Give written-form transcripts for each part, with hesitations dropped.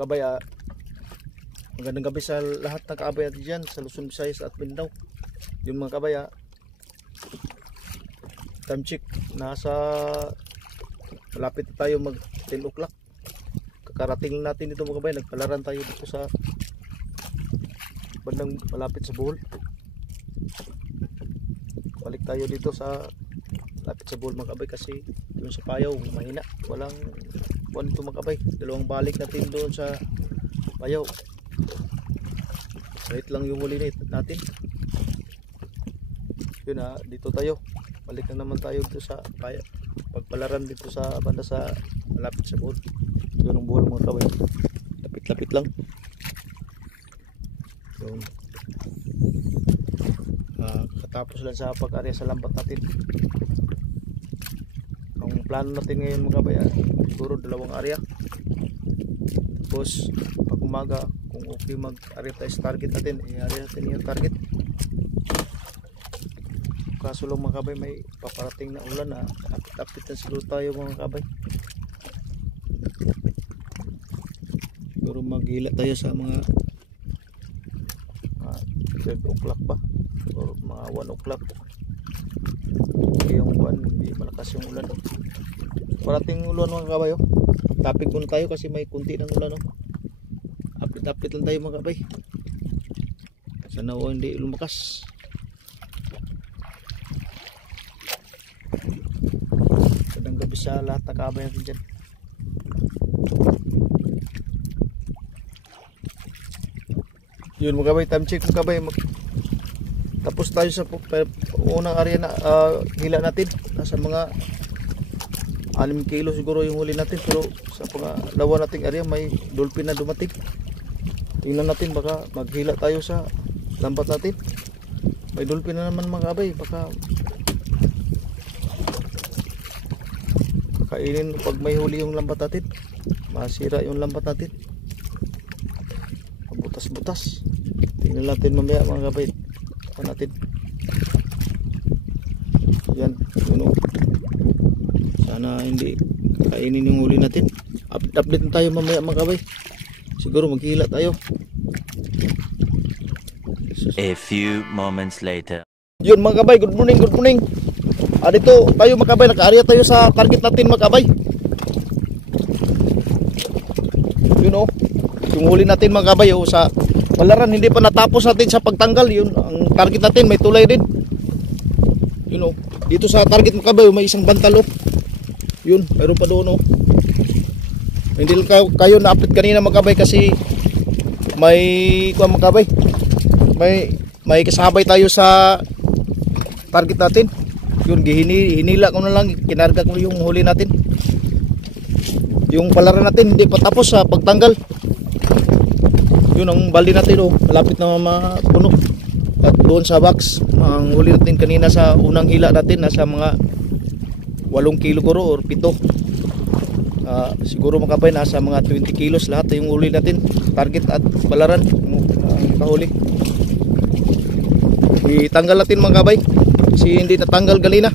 mga kabay, magandang gabi sa lahat ng kaabay natin dyan sa Luzon, Visayas at Mindanao. Yung mga kabay, time check, malapit na tayo mag 10 o'clock. Kakarating natin dito mga kabay, nagpalaran tayo dito sa bandang malapit sa Bohol. Balik tayo dito sa malapit sa Bohol mga kabay, kasi yung sa Payaw mahina, walang buwan dito mga kabay. Dalawang balik natin doon sa Payaw, kahit lang yung huli natin. Yun, dito tayo, balik na naman tayo dito sa Payaw, pagpalaran dito sa banda sa malapit sa Bohol. Yun ang Bohol mga kabay, lapit-lapit lang. Yun, katapos lang sa pag-area sa lambat natin. Ang plano natin ngayon mga kabay, siguro 2 area. Tapos pag umaga, kung okay mag-area tayo sa target natin, i-area natin yung target. Kaso lang mga kabay, may paparating na ulan, apit-apit na siguro tayo mga kabay. Siguro maghila tayo sa mga 12 o'clock ba, or mga 1 o'clock. Yung buwan, hindi malakas yung ulan. Parating ulan mga kabay, tapik muna tayo kasi may kunti ng ulan. Apit-apit lang tayo mga kabay, sana hindi lumakas. Magandang gabi sa lahat ng kabay natin dyan. Yun mga kabay, time check mga kabay, tapos tayo sa unang area na hila natin. Nasa mga 6 kilo siguro yung huli natin, pero sa pangalawa nating area may dolphin na dumating. Tingnan natin, baka maghila tayo sa lambat natin. May dolphin na naman mga kabay, baka kainin pag may huli yung lambat natin, masira yung lambat natin, butas-butas. Tingnan natin mamaya mga kabay, natin yan, sana hindi kainin yung huli natin. Update na tayo mamaya mga kabay, siguro maghila tayo. A few moments later. Yun mga kabay, good morning, good morning. Dito tayo mga kabay, naka-area tayo sa target natin mga kabay. Yun yung huli natin mga kabay, sa palaran, hindi pa natapos natin sa pagtanggal. Yun ang target natin, may tulay din. Yun dito sa target mga kabay, may isang bantal. Yun, mayroon pa doon. Hindi kayo na-update kanina mga kabay, kasi may mga kabay, may kasabay tayo sa target natin. Yun, hinila ko na lang, kinarga ko yung huli natin. Yung palaran natin hindi pa tapos sa pagtanggal. Yun ang balde natin, malapit na mapuno. At doon sa box, ang huli natin kanina sa unang hila natin, nasa mga 8 kilo guro or 7. Siguro mga kabay, nasa mga 20 kilos lahat yung huli natin, target at palaran kahuli. Itanggal natin mga kabay, kasi hindi natanggal kanina,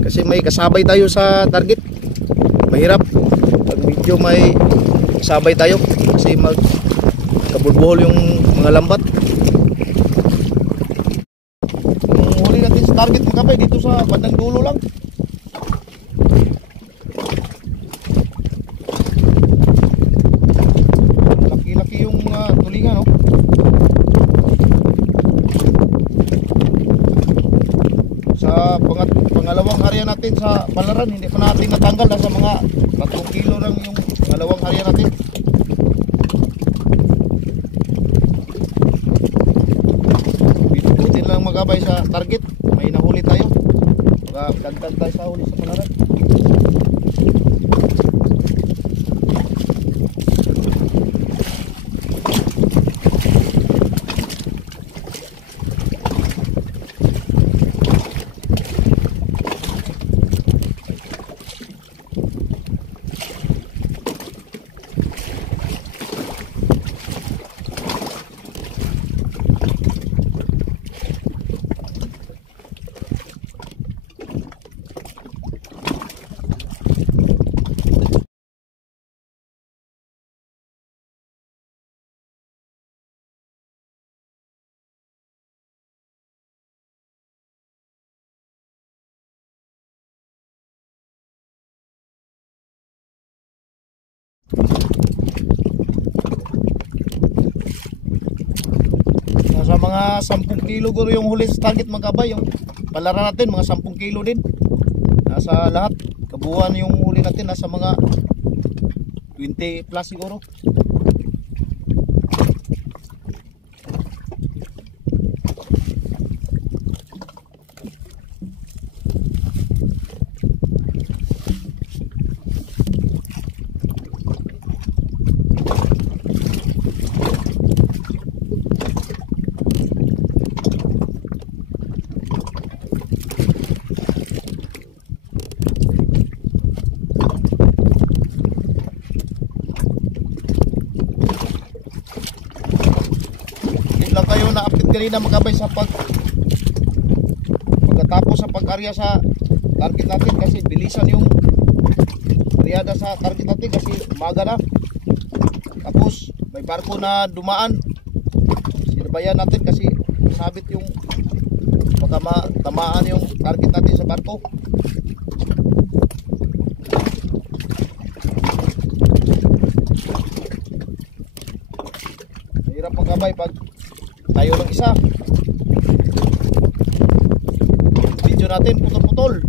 kasi may kasabay tayo sa target. Mahirap pag medyo may kasabay tayo, kasi magkabulbuhol yung mga lambat. Yung huli natin sa target mga kabay, dito sa bandang dulo lang. Laki-laki yung tulingan. Sa pangalawang area natin sa palaran, hindi pa natin natanggal, nasa mga 3 kilo lang yung pangalawang area natin. Binubutin lang magabay sa target, may nahuli tayo, dagdag tayo sa huli sa palaran. Mga 10 kilo guro yung huli sa target mga kabay. Yung palaran natin mga 10 kilo din. Nasa lahat kabuuan yung huli natin nasa mga 20 plus siguro. Lang kayo na-update kanina mga kabay sa pagkatapos sa pag-arya sa target natin kasi bilisan yung aryada sa target natin kasi umaga na. Tapos may barko na dumaan, sinabayan natin kasi sabit yung baka matamaan yung target natin sa barko. Mahirap mga kabay pag tayo lang isa. Video natin putol-putol.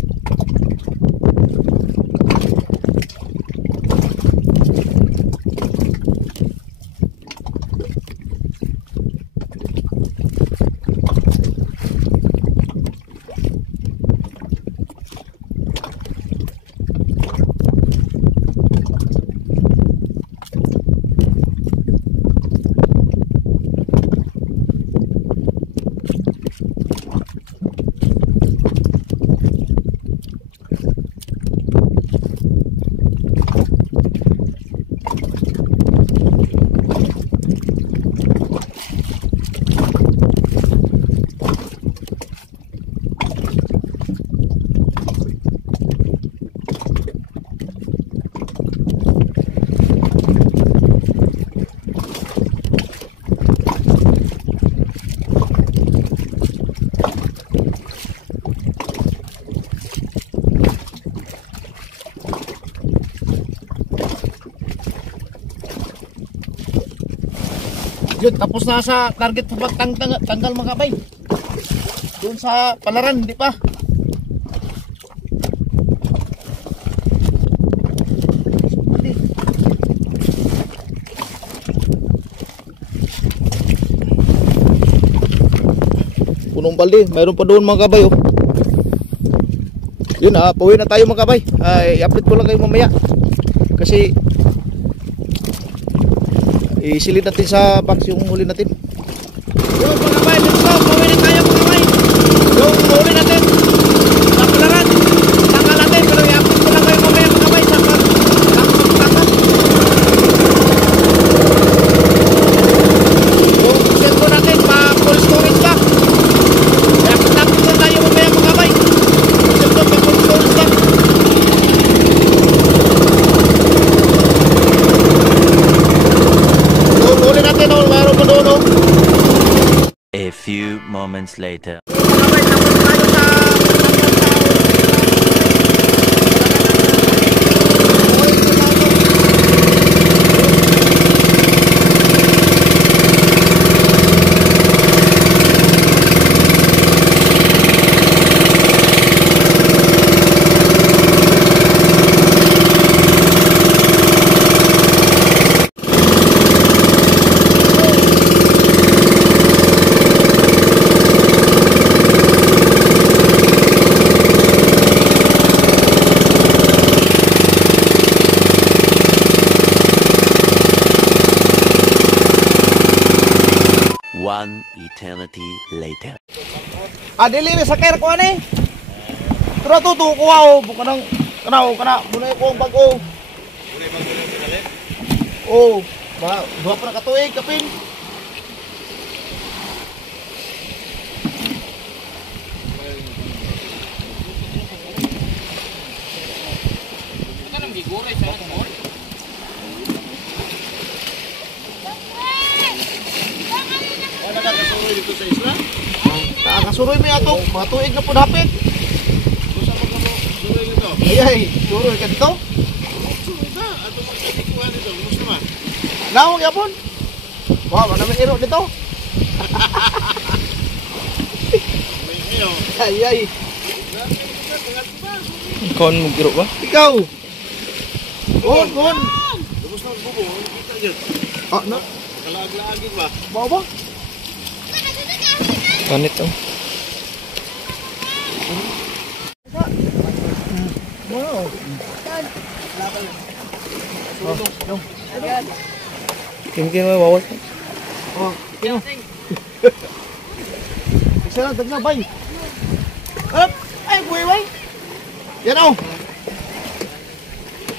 Yun, tapos na sa target sa pagtanggal mga kabay. Doon sa palaran, hindi pa. Punong balde, mayroon pa doon mga kabay. Oh. Yun, pauwi na tayo mga kabay. I-update ko lang kayo mamaya. Kasi isilid natin sa box yung huli natin. Yung mga kabay, let's go. Pauwi na tayo mga kabay. Yung huli natin sa palaran, tanggal natin. Pero i-update ko lang kayo mamaya mga kabay sa pagtanggal. Yung cellphone natin pa full storage ka. I-update na tayo mamaya mga kabay. Yung cellphone pa full storage ka. A few moments later. One eternity later. Dili ni sakay ko ani. Pero to kuha o buka nang kana muna ko ang bago. Muna bang dili? Oh, ba duha pa ka tuig kapin. Kanang giguray sa mall. Nakakasuroy dito sa isla? Nakakasuroy mo ato, mga tuig na po dapit. Gusto mo suroy dito? Ay, suroy ka dito? Suroy ka, ato magkatikuhan dito, gusto naman. Nawag yapon? Wow, namin iro dito. Ay, ay. Ikaw mo giro ba? Ikaw! Kon! Tapos na bubo, kita dyan. Ah, na? Kalag-laagin ba? Bawa ba? Kanit oh. Wow. Kim mo bawas. Oh, kino. Isa lang tagna bay. Up, ay buhay bay. Yan oh.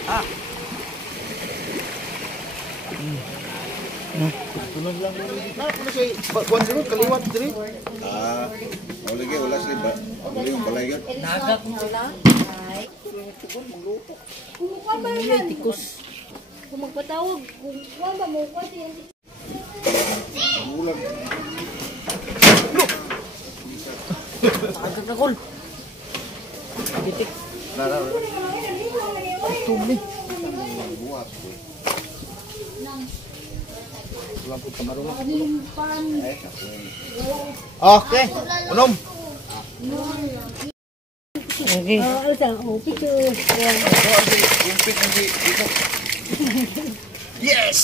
Ah. Tulog lang mo dito. Ano si kuan dito kaliwat diri? Wala sila ba? Wala yung balay yun. Kumukuha ba naman? Kung magpatawag, kumukuha ba mo ko siya? Bulag. Agak na kol. Bitik. Tubli. Buhat. Lampu kamarong. Limpan. Okay. Unom. Okay. Picture. Kumpit na dito. Yes!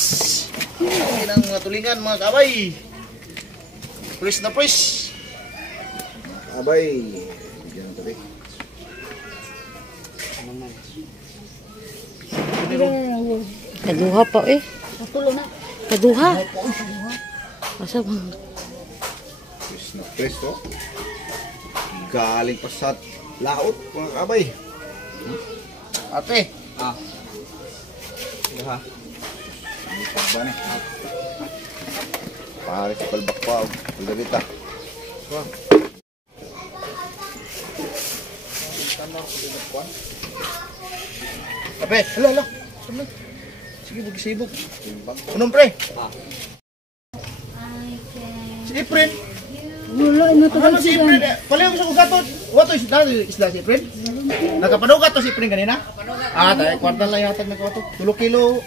Yan ang mga tulingan mga kabay. Press na press. Abay. Bigyan ng tabi. Kaduha pa eh. Natulo na. Kaduha. Asa bang? Press na press to. Galing pa sa laot mga kabay. Ate. Ha? Ang pagba na. Pare sa palbak pa. Pagdalita. Ate. Hala. Sige, bugisibog. Unom pre. Si Efren. Wala na to. Ano si Efren? Palayo ko sa ugatot. Wato isda si Efren? Nakapanugat to si Efren kanina? Tayo. Kwartal lang yatag na ko. 2 kilo.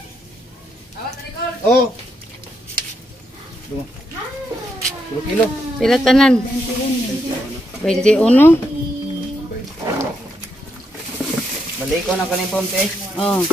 Oh. 2 kilo. Pila tanan? 21. Balik ko na kanina pompe. Oh.